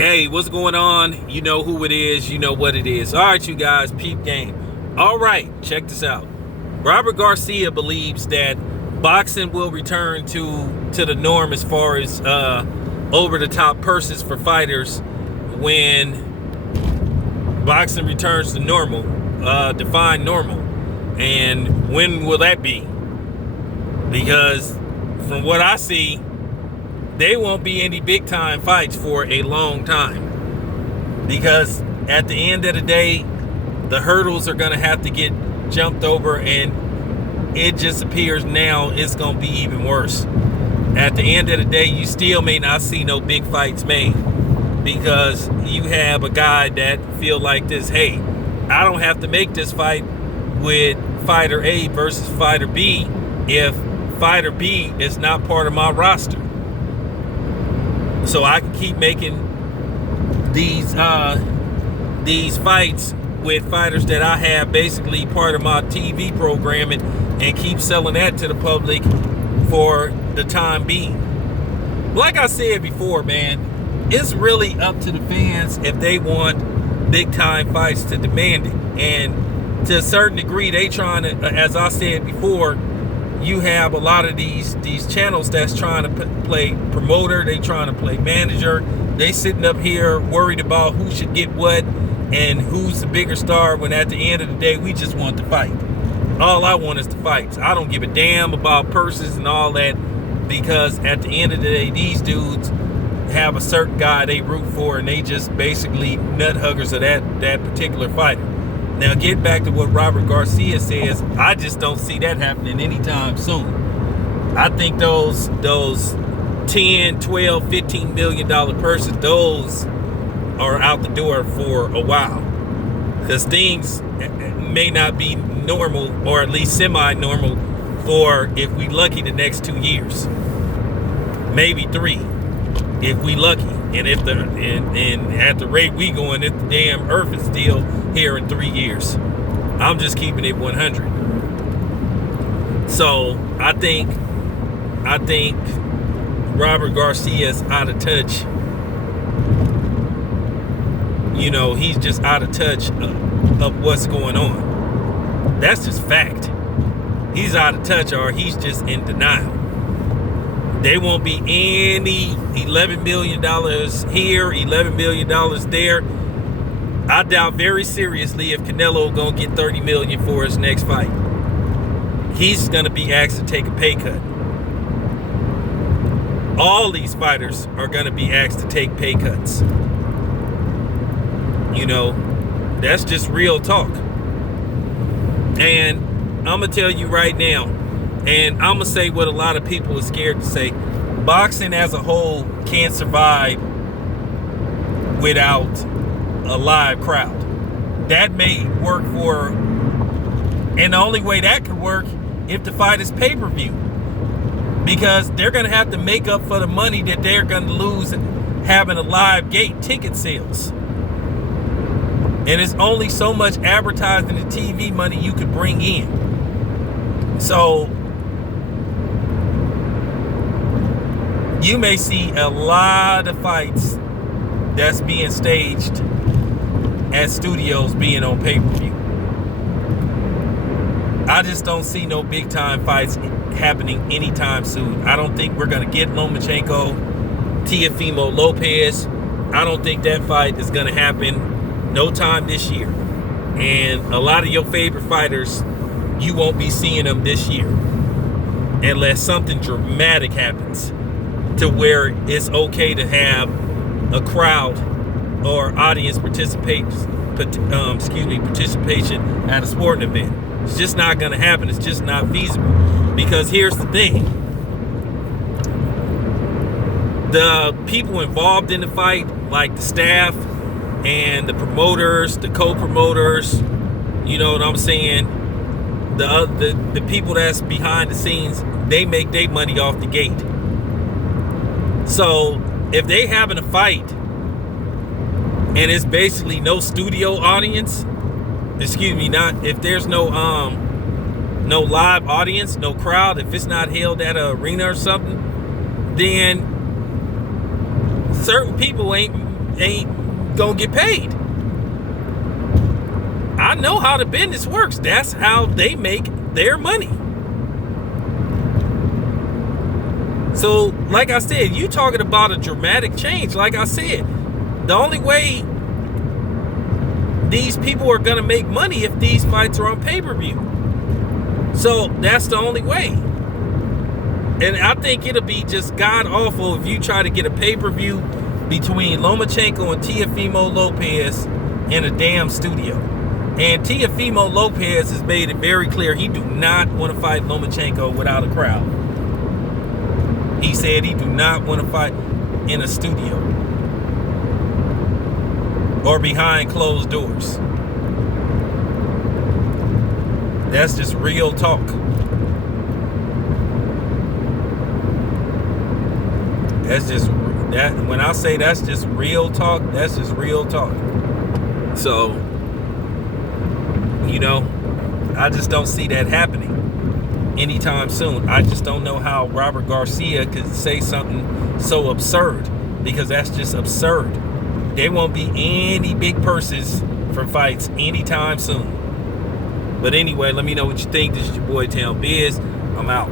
Hey, what's going on? You know who it is. You know what it is. All right, you guys, peep game. All right, check this out. Robert Garcia believes that boxing will return to the norm as far as over-the-top purses for fighters when boxing returns to normal, defined normal. And when will that be? Because from what I see, there won't be any big time fights for a long time, because at the end of the day, the hurdles are going to have to get jumped over, and it just appears now it's going to be even worse. At the end of the day, you still may not see no big fights made, because you have a guy that feel like this: hey, I don't have to make this fight with fighter A versus fighter B if fighter B is not part of my roster. So I can keep making these fights with fighters that I have basically part of my TV programming, and keep selling that to the public for the time being. Like I said before, man, it's really up to the fans if they want big time fights to demand it. And to a certain degree, they trying to, as I said before, you have a lot of these channels that's trying to play promoter, they trying to play manager. They sitting up here worried about who should get what and who's the bigger star, when at the end of the day, we just want to fight. All I want is the fights. I don't give a damn about purses and all that, because at the end of the day, these dudes have a certain guy they root for, and they just basically nut huggers of that particular fighter. Now, get back to what Robert Garcia says. I just don't see that happening anytime soon. I think those 10, 12, $15 million purses, those are out the door for a while, because things may not be normal, or at least semi-normal, for, if we lucky, the next 2 years, maybe 3, if we lucky. And if and at the rate we going, if the damn earth is still here in 3 years. I'm just keeping it 100. So I think Robert Garcia's out of touch. You know, he's just out of touch of what's going on. That's just fact. He's out of touch, or he's just in denial. There won't be any $11 million here, $11 million there. I doubt very seriously if Canelo gonna get $30 million for his next fight. He's gonna be asked to take a pay cut. All these fighters are gonna be asked to take pay cuts. You know, that's just real talk. And I'm gonna tell you right now, and I'm gonna say what a lot of people are scared to say: boxing as a whole can't survive without a live crowd. That may work for, and the only way that could work if the fight is pay-per-view, because they're gonna have to make up for the money that they're gonna lose having a live gate ticket sales. And it's only so much advertising and TV money you could bring in. So you may see a lot of fights that's being staged at studios being on pay-per-view. I just don't see no big time fights happening anytime soon. I don't think we're going to get Lomachenko, Teofimo Lopez. I don't think that fight is going to happen no time this year. And a lot of your favorite fighters, you won't be seeing them this year unless something dramatic happens to where it's okay to have a crowd or audience participation at a sporting event. It's just not going to happen. It's just not feasible. Because here's the thing: the people involved in the fight, like the staff and the promoters, the co-promoters, you know what I'm saying, the people that's behind the scenes, they make their money off the gate. So if they having a fight and it's basically no studio audience, not if there's no live audience, no crowd, if it's not held at an arena or something, then certain people ain't ain't gonna get paid. I know how the business works. That's how they make their money. So, like I said, you talking about a dramatic change. Like I said, the only way these people are going to make money if these fights are on pay-per-view. So, that's the only way. And I think it'll be just god-awful if you try to get a pay-per-view between Lomachenko and Teofimo Lopez in a damn studio. And Teofimo Lopez has made it very clear he do not want to fight Lomachenko without a crowd. He said he do not want to fight in a studio or behind closed doors. That's just real talk. That's just that. When I say that's just real talk, that's just real talk. So, I just don't see that happening anytime soon. I just don't know how Robert Garcia could say something so absurd, because that's just absurd. There won't be any big purses for fights anytime soon. But anyway, let me know what you think. This is your boy Town Biz. I'm out.